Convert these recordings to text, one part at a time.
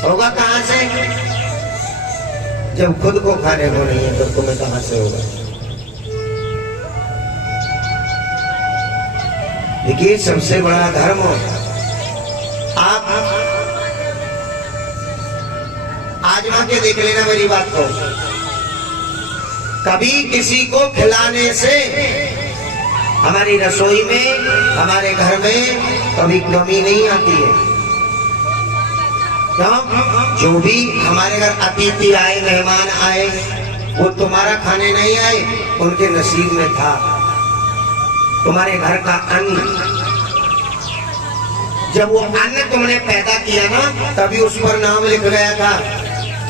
होगा कहां से? जब खुद को खाने को नहीं है तो तुम्हें कहां से होगा? देखिए सबसे बड़ा धर्म आप आजमा के देख लेना मेरी बात को। कभी किसी को खिलाने से हमारी रसोई में, हमारे घर में कभी कमी नहीं आती है। क्यों? जो भी हमारे घर अतिथि आए, मेहमान आए, वो तुम्हारा खाने नहीं आए, उनके नसीब में था तुम्हारे घर का अन्न। जब वो अन्न तुमने पैदा किया ना, तभी उस पर नाम लिख गया था,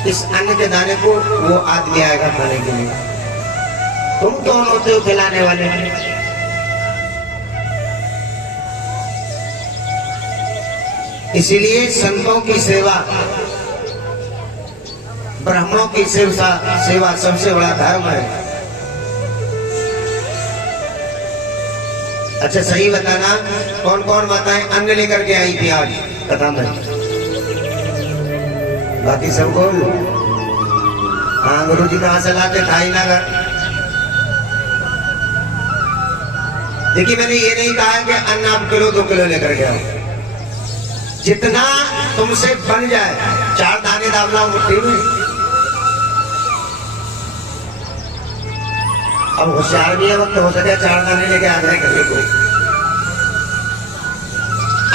इस अन्न के दाने को वो आदमी आएगा खाने के लिए। तुम कौन होते हो खिलाने वाले? इसीलिए संतों की सेवा, ब्राह्मणों की सेवा सबसे बड़ा धर्म है। अच्छा सही बताना, कौन कौन माताएं अन्न लेकर के आई थी आज कथा में? बाकी सब बोल। हाँ गुरु जी कहां से लाते? खाई ना घर। देखिए मैंने ये नहीं कहा कि अन्न आप किलो 2 किलो लेकर के आओ, जितना तुमसे बन जाए। 4 दाने डालना मुट्ठी में। अब होशियार भी है, वक्त हो सके 4 दाने लेके आ जाए घर को।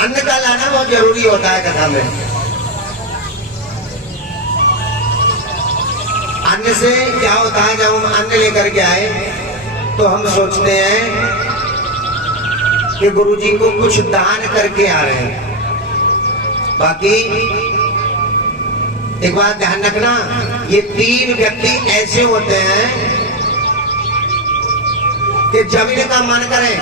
अन्न का लाना बहुत जरूरी होता है कथा में। अन्न से क्या होता है, जब हम अन्न लेकर के आए तो हम सोचते हैं कि गुरु जी को कुछ दान करके आ रहे हैं। बाकी एक बात ध्यान रखना, ये 3 व्यक्ति ऐसे होते हैं कि जब इनका मन करे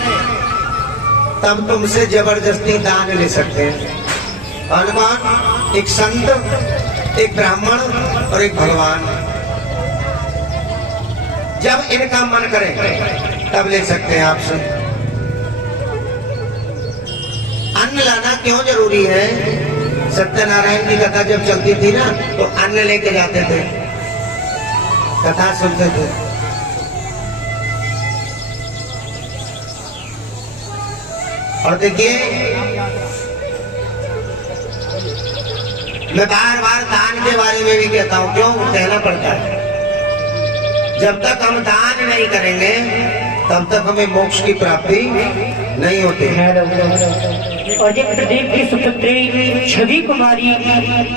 तब तुमसे जबरदस्ती दान ले सकते हैं। कौन कौन? एक संत, एक ब्राह्मण और एक भगवान। जब इनका मन करे तब ले सकते हैं आपसे। अन्न लाना क्यों जरूरी है? सत्यनारायण की कथा जब चलती थी ना, तो अन्न लेके जाते थे, कथा सुनते थे। और देखिए मैं बार बार दान के बारे में भी कहता हूं, क्यों कहना पड़ता है? जब तक हम दान नहीं करेंगे तब तक हमें मोक्ष की प्राप्ति नहीं होती। और जब प्रदीप की सुपुत्री छवि कुमारी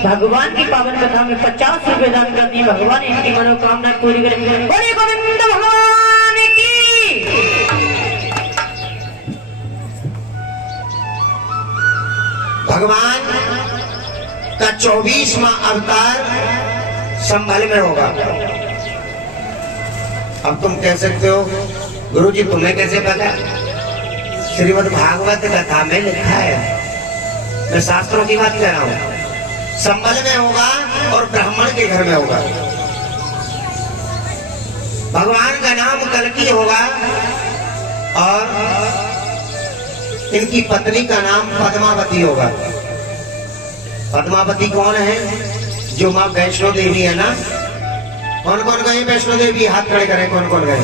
भगवान की पावन कथा में 50 रुपए दान करती है, भगवान इनकी मनोकामना पूरी करेंगे। बोले गोविंद भगवान की। भगवान का 24वां अवतार संभल में होगा। अब तुम कह सकते हो गुरु जी तुम्हें कैसे पता? श्रीमद् भागवत कथा में लिखा है, मैं शास्त्रों की बात कह रहा हूं। संभल में होगा और ब्राह्मण के घर में होगा। भगवान का नाम कल्की होगा और इनकी पत्नी का नाम पद्मावती होगा। पद्मावती कौन है? जो मां वैष्णो देवी है ना। कौन कौन गए वैष्णो देवी? हाथ खड़े करें, कौन कौन गए?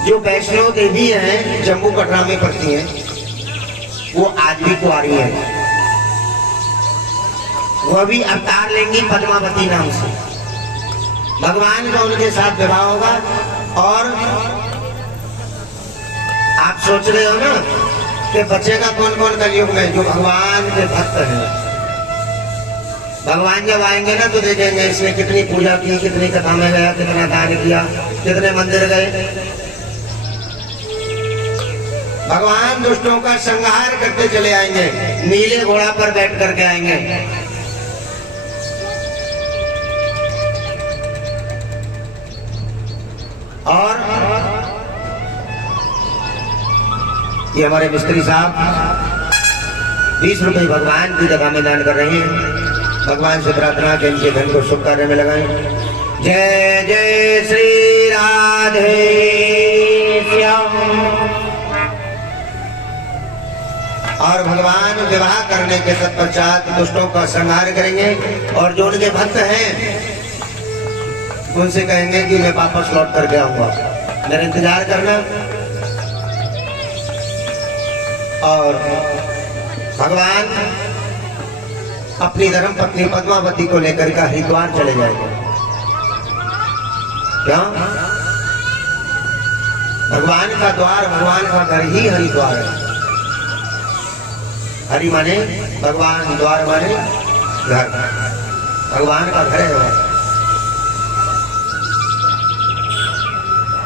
जो वैष्णो देवी है जम्मू कटरा में पड़ती है, वो आज भी कुंवारी है। वह भी अवतार लेंगी पद्मावती नाम से। भगवान का उनके साथ विवाह होगा। और आप सोच रहे हो ना कि बचेगा कौन कौन कलयुग में? जो भगवान के भक्त हैं। भगवान जब आएंगे ना तो देखेंगे इसने कितनी पूजा की, कितनी कथा में गया, कितना दान किया, कितने मंदिर गए। भगवान दुष्टों का संहार करते चले आएंगे, नीले घोड़ा पर बैठ करके आएंगे। और ये हमारे मिस्त्री साहब 20 रुपए भगवान की जगह में दान कर रहे हैं। भगवान से प्रार्थना के इनके धन को शुभ कार्य में लगाएं। जय जय श्री राधे श्याम। और भगवान विवाह करने के तत्पश्चात दुष्टों का संहार करेंगे और जो उनके भक्त हैं उनसे कहेंगे कि मैं वापस लौट करके आऊंगा, मेरा इंतजार करना। और भगवान अपनी धर्म पत्नी पद्मावती को लेकर के हरिद्वार चले जाएंगे। क्या भगवान का द्वार, भगवान का घर ही हरिद्वार है। हरि माने भगवान, द्वार माने घर, भगवान का घर है वह।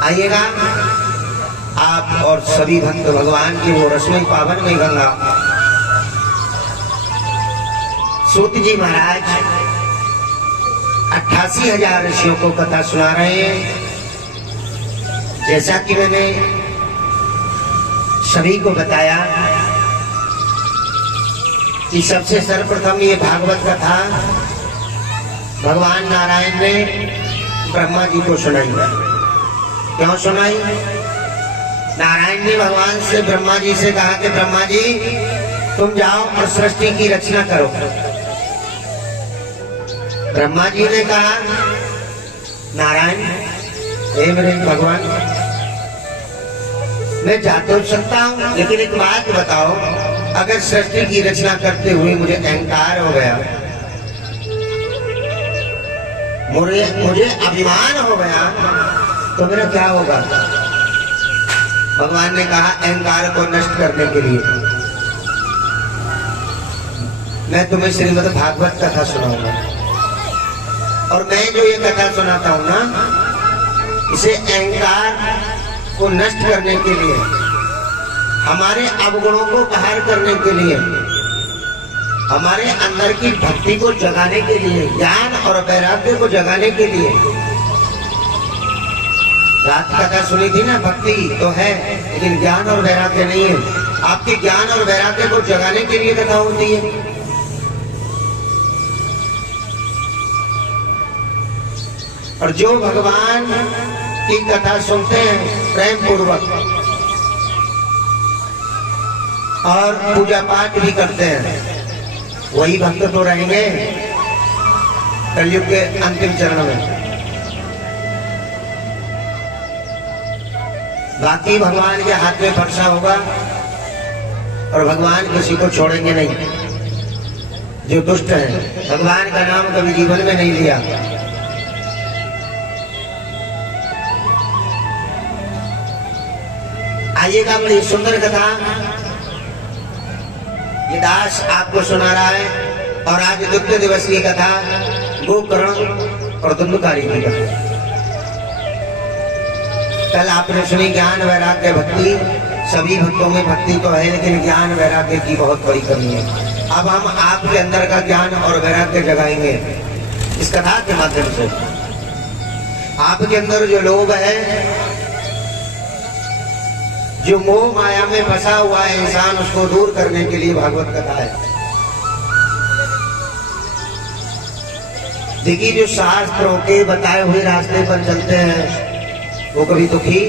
आइएगा आप और सभी भक्त भगवान की वो रसोई पावन में गंगा। सूत जी महाराज 88,000 ऋषियों को कथा सुना रहे हैं। जैसा कि मैंने सभी को बताया कि सबसे सर्वप्रथम ये भागवत कथा भगवान नारायण ने ब्रह्मा जी को सुनाई। क्यों सुनाई? नारायण ने भगवान से, ब्रह्मा जी से कहा कि ब्रह्मा जी तुम जाओ और सृष्टि की रचना करो। ब्रह्मा जी ने कहा नारायण, हे मेरे भगवान, मैं जा तो सकता हूं, लेकिन एक बात बताओ, अगर सृष्टि की रचना करते हुए मुझे अहंकार हो गया, मुझे अभिमान हो गया, तो मेरा क्या होगा? भगवान ने कहा अहंकार को नष्ट करने के लिए मैं तुम्हें श्रीमद् भागवत कथा सुनाऊंगा। और मैं जो ये कथा सुनाता हूं ना, इसे अहंकार को नष्ट करने के लिए, हमारे अवगुणों को बाहर करने के लिए, हमारे अंदर की भक्ति को जगाने के लिए, ज्ञान और वैराग्य को जगाने के लिए। रात कथा सुनी थी ना, भक्ति तो है लेकिन ज्ञान और वैराग्य नहीं है। आपके ज्ञान और वैराग्य को जगाने के लिए कथा होती है। और जो भगवान की कथा सुनते हैं प्रेम पूर्वक और पूजा पाठ भी करते हैं, वही भक्त तो रहेंगे कलयुग के अंतिम चरण में। बाकी भगवान के हाथ में फरसा होगा और भगवान किसी को छोड़ेंगे नहीं। जो दुष्ट हैं, भगवान का नाम कभी जीवन में नहीं लिया। आइएगा, बड़ी सुंदर कथा ये दास आपको सुना रहा है। और आज द्वितीय दिवस की कथा गोकर्ण और धुंधकारी की कथा। कल आपने सुनी ज्ञान वैराग्य भक्ति। सभी भक्तों में भक्ति तो है, लेकिन ज्ञान वैराग्य की बहुत बड़ी कमी है। अब हम आपके अंदर का ज्ञान और वैराग्य जगाएंगे इस कथा के माध्यम से। आपके अंदर जो लोग हैं, जो मोह माया में फंसा हुआ है इंसान, उसको दूर करने के लिए भागवत कथा है। देखिए, जो शास्त्रों के बताए हुए रास्ते पर चलते हैं वो कभी दुखी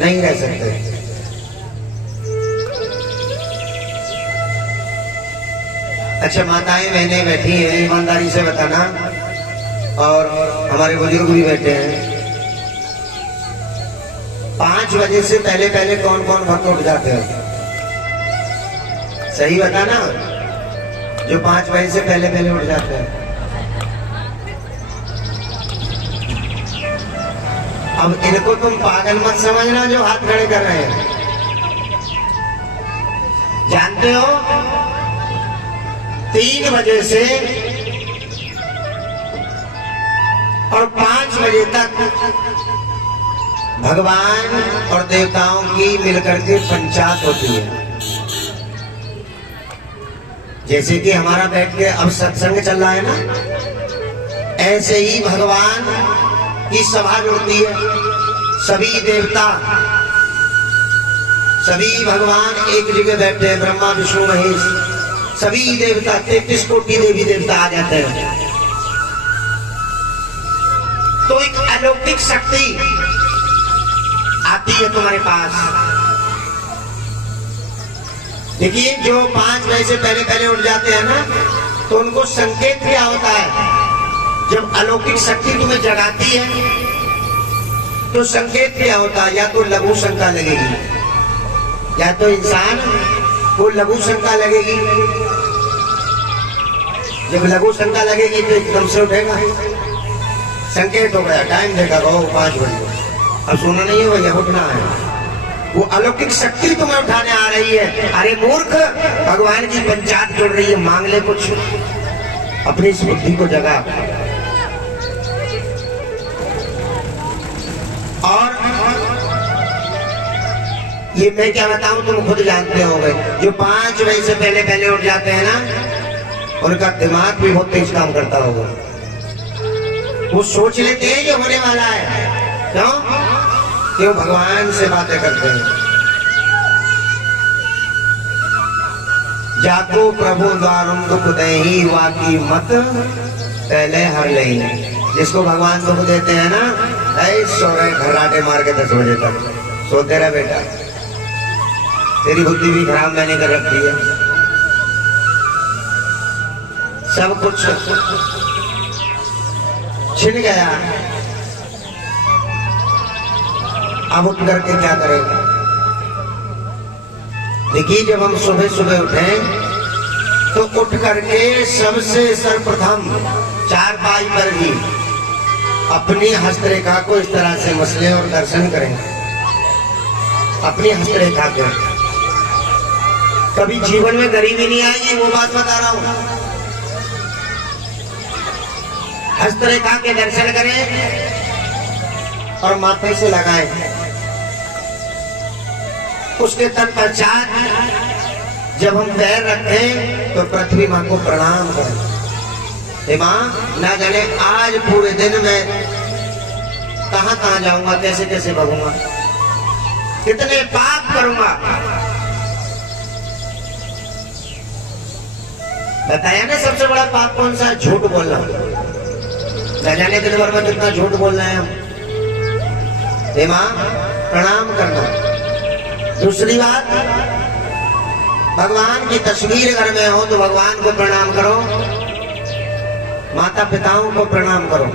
नहीं रह सकते। अच्छा, माताएं बहनें बैठी हैं, ईमानदारी से बताना, और हमारे बुजुर्ग भी बैठे हैं। 5 बजे से पहले पहले कौन कौन भक्त उठ जाते हैं? सही बताना, जो 5 बजे से पहले पहले उठ जाते हैं। अब इनको तुम पागल मत समझना जो हाथ खड़े कर रहे हैं। जानते हो, 3 बजे से और 5 बजे तक भगवान और देवताओं की मिलकर के पंचायत होती है। जैसे कि हमारा बैठ के अब सत्संग चल रहा है ना, ऐसे ही भगवान की सभा जुड़ती है। सभी देवता, सभी भगवान एक जगह बैठे हैं, ब्रह्मा विष्णु महेश, सभी देवता 33 कोटि देवी देवता आ जाते हैं। तो एक अलौकिक शक्ति आती है तुम्हारे पास। देखिए जो 5 बजे से पहले पहले उठ जाते हैं ना, तो उनको संकेत क्या होता है? जब अलौकिक शक्ति तुम्हें जगाती है तो संकेत क्या होता है? या तो लघु शंका लगेगी, या तो इंसान को लघु शंका लगेगी। जब लघु शंका लगेगी तो एकदम से उठेगा, संकेत हो गया, टाइम देखा 5 बजे, अब सोना नहीं है भैया, उठना है। वो अलौकिक शक्ति तुम्हें उठाने आ रही है। अरे मूर्ख, भगवान की पंचायत जुड़ रही है, मांग ले कुछ, अपनी इस बुद्धि को जगा। और ये मैं क्या बताऊं, तुम खुद जानते होंगे, जो 5 बजे से पहले पहले उठ जाते हैं ना, उनका दिमाग भी बहुत तेज काम करता होगा। वो सोच लेते हैं जो होने वाला है। क्यों भगवान से बातें करते हैं। जाको प्रभु द्वारुम दुख दही वाकी मत पहले हर ले। जिसको भगवान दुख देते हैं ना, सो रहे घराटे मार के 10 बजे तक सोते रहे बेटा, तेरी बुद्धि भी खराब मैंने कर रखी है। सब कुछ छिन गया, अब उठ करके क्या करेगा? देखिए जब हम सुबह सुबह उठे तो उठ करके सबसे सर्वप्रथम चारपाई पर भी अपनी हस्तरेखा को इस तरह से मसले और दर्शन करें। अपनी हस्तरेखा के कभी जीवन में गरीबी नहीं आएगी, वो बात बता रहा हूं। हस्तरेखा के दर्शन करें और माथे से लगाएं। उसके तत्पश्चात जब हम पैर रखें तो पृथ्वी माँ को प्रणाम करें। माँ, ना जाने आज पूरे दिन में कहां कहां जाऊंगा, कैसे कैसे भगूंगा, कितने पाप करूंगा। बताया ना सबसे बड़ा पाप कौन सा? झूठ बोलना। न जाने दिन भर में कितना झूठ बोल रहे हैं हम। माँ, प्रणाम करना। दूसरी बात, भगवान की तस्वीर घर में हो तो भगवान को प्रणाम करो, माता पिताओं को प्रणाम करो।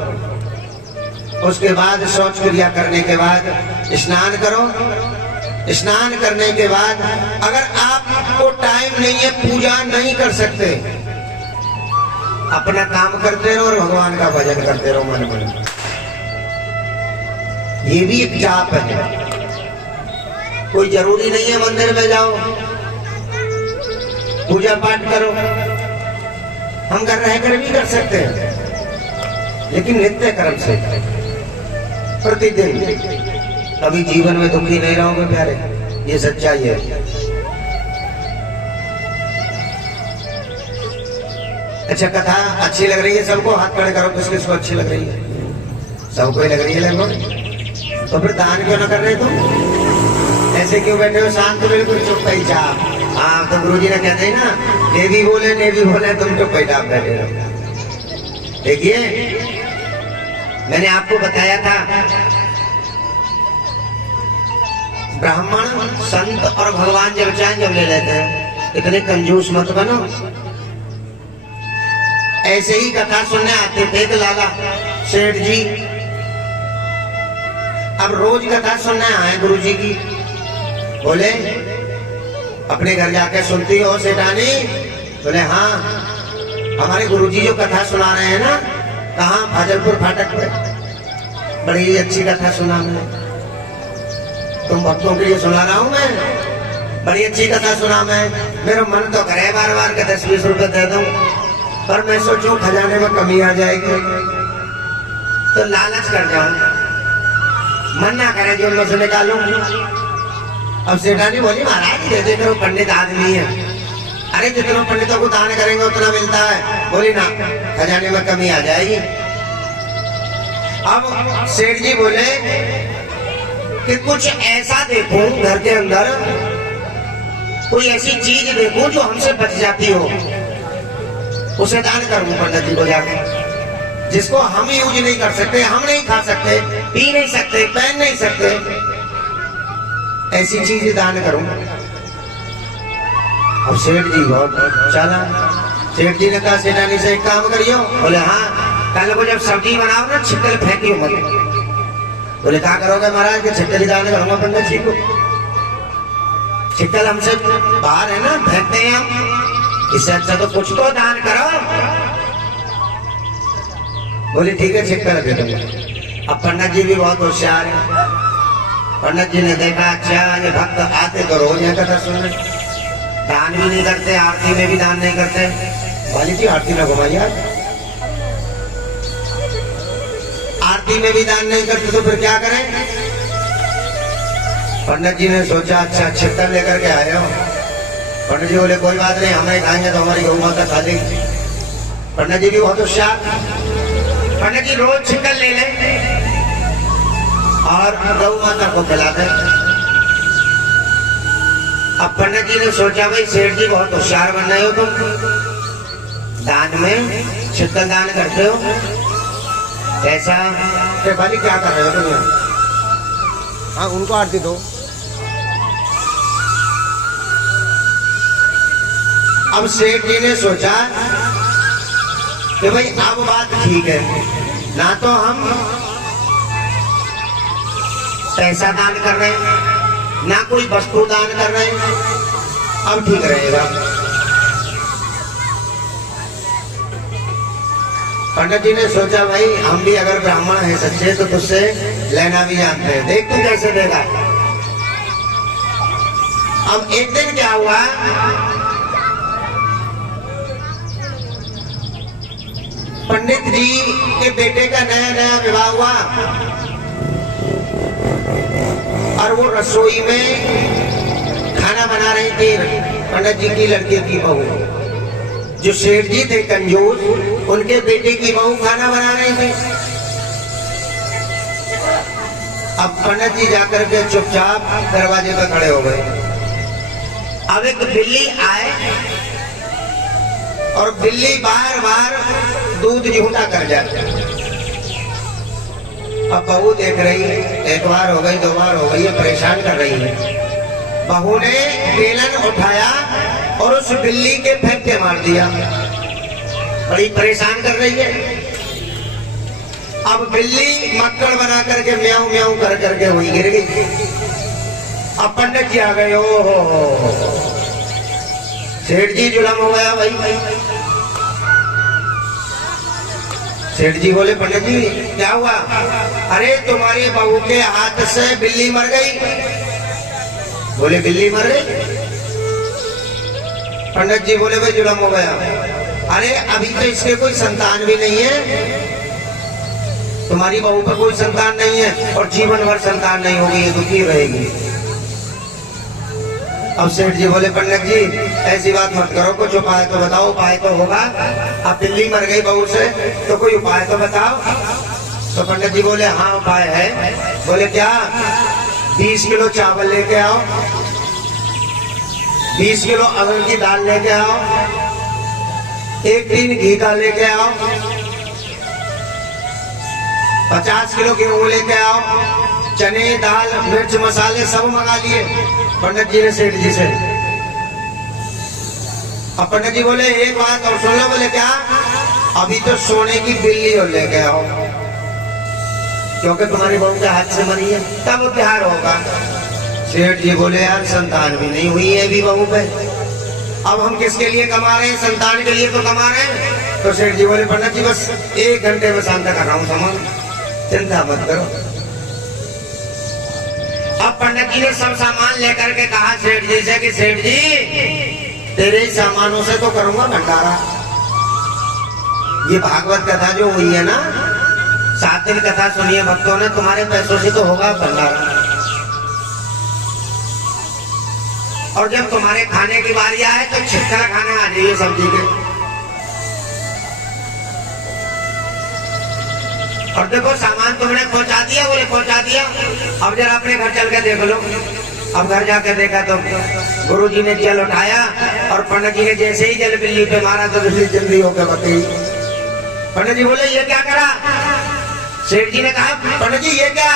उसके बाद शौच क्रिया करने के बाद स्नान करो। स्नान करने के बाद अगर आपको टाइम नहीं है, पूजा नहीं कर सकते, अपना काम करते रहो और भगवान का भजन करते रहो मन मन। ये भी एक जाप है। कोई जरूरी नहीं है मंदिर में जाओ, पूजा पाठ करो, हम घर रहकर भी कर सकते हैं, लेकिन नित्य कर्म से प्रतिदिन। कभी जीवन में दुखी नहीं रहोगे प्यारे, ये सच्चाई है। अच्छा, कथा अच्छी लग रही है सबको? हाथ खड़े करो, किस किसको अच्छी लग रही है? सबको ही लग रही है लगभग। तो फिर दान क्यों ना कर रहे तुम? ऐसे क्यों बैठे हो शांत, बिल्कुल चुप पैसा? हाँ, तो गुरुजी ने कहते हैं ना, देवी बोले तुम चुप पैसा बैठे रहो। देखिए मैंने आपको बताया था, ब्राह्मण संत और भगवान जब चाहें जब ले लेते हैं। इतने कंजूस मत बनो। ऐसे ही कथा सुनने आते थे एक लाला सेठ जी, अब रोज कथा सुनने आए गुरुजी की। बोले अपने घर जाके सुनती हो सेठानी? बोले हाँ, हमारे गुरुजी जो कथा सुना रहे हैं ना, कहाँ? भाजलपुर फाटक पे। बड़ी अच्छी कथा सुना मैं, तुम भक्तों के लिए सुना रहा हूँ मैं। बड़ी अच्छी कथा सुना मैं। मेरा मन तो करे बार बार के 10-20 रुपए दे दूं, पर मैं सोचूं खजाने में कमी आ जाएगी तो लालच कर जाऊं, मन ना करे जो मैं से निकालूं। अब सेठानी बोली, महाराज दे दे, करो पंडित आदमी है। अरे जितना पंडितों को दान करेंगे उतना मिलता है। बोली ना, खजाने में कमी आ जाएगी। अब सेठ जी बोले कि कुछ ऐसा देखो घर के अंदर, कोई ऐसी चीज देखो जो हमसे बच जाती हो, उसे दान करूं पंडित जी को जाकर, जिसको हम यूज नहीं कर सकते, हम नहीं खा सकते, पी नहीं सकते, पहन नहीं सकते, ऐसी चीज दान करूं। अब सेठ जी बहुत चला। सेठ जी ने कहा सेठानी से एक काम करियो। बोले हाँ, कल को जब सब्जी बनाओ ना छिकल फेंकियो मत। बोले क्या करोगे महाराज? के छिकल ही दान करूंगा पंडित जी को। छिकल हमसे बाहर है ना, फेंकते हैं हम, इससे अच्छा तो कुछ तो दान करो। बोले ठीक है छिकल दे दूंगा। अब पंडित जी भी बहुत होशियार है। पंडित जी ने देखा अच्छा ये भक्त आते तो रोज यहाँ कथा सुनने, दान भी नहीं करते, आरती में भी दान नहीं करते। वाली जी आरती ना घुमाइए, आरती में भी दान नहीं करते तो फिर क्या करें? पंडित जी ने सोचा अच्छा छिक्कर लेकर के आए हो। पंडित जी बोले कोई बात नहीं, हमें खाएंगे तो हमारी गौ माता खा लेगी। पंडित जी भी बहुत होशियार। पंडित जी रोज छिक्कर ले लें और गौ माता को खिलाते। अब पंडित जी ने सोचा भाई सेठ जी बहुत होशियार बन रहे हो तुम, दान में छिक्कर दान करते हो, ऐसा भाई क्या कर रहे हो तुम? हाँ उनको आरती दो। अब सेठ जी ने सोचा कि भाई अब बात ठीक है, ना तो हम पैसा दान कर रहे हैं ना कोई वस्तु दान कर रहे हैं, अब ठीक रहेगा। पंडित जी ने सोचा भाई हम भी अगर ब्राह्मण हैं सच्चे तो तुझसे लेना भी जानते हैं, देख तू कैसे देगा। अब एक दिन क्या हुआ, पंडित जी के बेटे का नया नया विवाह हुआ और वो रसोई में खाना बना रही थी पंडित जी की लड़की की बहू। जो सेठ जी थे कंजूस, उनके बेटे की बहू खाना बना रही थी। अब पंडित जी जाकर के चुपचाप दरवाजे पर खड़े हो गए। अब एक बिल्ली आए और बिल्ली बार बार दूध झूठा कर जाए। अब बहू देख रही है, एक बार हो गई, दो बार हो गई, ये परेशान कर रही है। बहू ने बेलन उठाया और उस बिल्ली के फेंक के मार दिया। बड़ी परेशान कर रही है। अब बिल्ली मक्कड़ बना करके म्याऊं म्याऊं कर करके वहीं गिर गई। अब पंडित जी आ गए। ओ हो, सेठ जी जुलम हो गया भाई। सेठ जी बोले पंडित जी क्या हुआ? अरे तुम्हारी बहू के हाथ से बिल्ली मर गई। बोले बिल्ली मर गई? पंडित जी बोले भाई जुलम हो गया। अरे अभी तो इसके कोई संतान भी नहीं है, तुम्हारी बहू पर कोई संतान नहीं है और जीवन भर संतान नहीं होगी, ये दुखी रहेगी। अब सेठ जी बोले पंडित जी ऐसी बात मत करो, कुछ उपाय तो बताओ। उपाय तो होगा, अब बिल्ली मर गई बहू से तो कोई उपाय तो बताओ। तो पंडित जी बोले हाँ उपाय है। बोले क्या? 20 किलो चावल लेके आओ, 20 किलो अरहर की दाल लेके आओ, 1 टीन घी का लेके आओ, 50 किलो गेहूं लेके आओ, चने दाल मिर्च मसाले सब मंगा लिए पंडित जी ने सेठ जी से। अब पंडित जी बोले एक बात और सुन लो। बोले क्या? अभी तो सोने की बिल्ली और लेके आओ, क्योंकि तुम्हारी बहू के हाथ से मरी है, तब प्यार होगा। सेठ जी बोले यार संतान भी नहीं हुई है अभी बहू पे, अब हम किसके लिए कमा रहे हैं? संतान के लिए तो कमा रहे हैं। तो सेठ जी बोले पंडित जी बस 1 घंटे में शांत कर रहा हूँ सामान, चिंता मत करो। अब पंडित जी ने सब सामान लेकर के कहा सेठ जी से कि सेठ जी तेरे ही सामानों से तो करूंगा भंडारा। ये भागवत कथा जो हुई है ना, 7 दिन कथा सुनिए भक्तों ने, तुम्हारे पैसों से तो होगा भंडारा। और जब तुम्हारे खाने की बारी आए तो छिक्कर खाना आ जाइए सब्जी के। और देखो सामान तुमने पहुंचा दिया। बोले पहुंचा दिया। अब जरा अपने घर चल के देख लो। अब घर जाके देखा तो गुरुजी ने जल उठाया और पंडित जी ने जैसे ही जल बिल्ली पे मारा तो बिल्ली जल्दी होकर बती। पंडित जी बोले ये क्या करा? सेठ जी ने कहा पंडित जी ये क्या?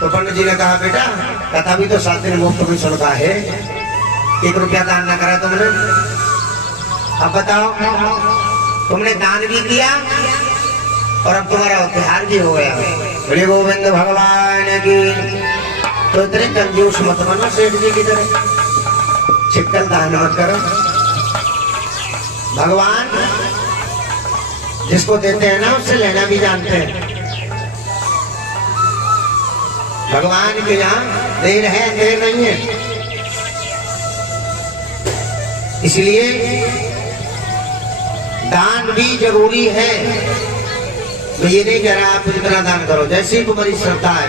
तो पंडित जी ने कहा बेटा कथा भी तो 7 दिन मुफ्त में सुनता है, 1 रुपया दान ना करा तुमने। अब बताओ, तुमने दान भी किया और अब तुम्हारा उद्धार भी हो गया। बोले गोविंद भगवान की। तो इतने कंजूस मत बनो सेठ जी की तरह, छिक्कल दान मत करो। भगवान जिसको देते हैं ना उससे लेना भी जानते हैं। भगवान के यहाँ देर है, देर नहीं है। इसलिए दान भी जरूरी है। तो ये नहीं कह रहा आप इतना दान करो, जैसी तुम्हारी श्रद्धा है।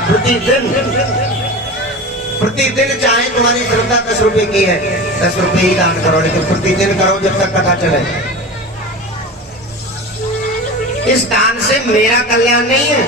प्रतिदिन चाहे तुम्हारी श्रद्धा 10 रुपए की है, 10 रुपए ही दान करो, लेकिन प्रतिदिन करो जब तक पता चले। इस दान से मेरा कल्याण नहीं है,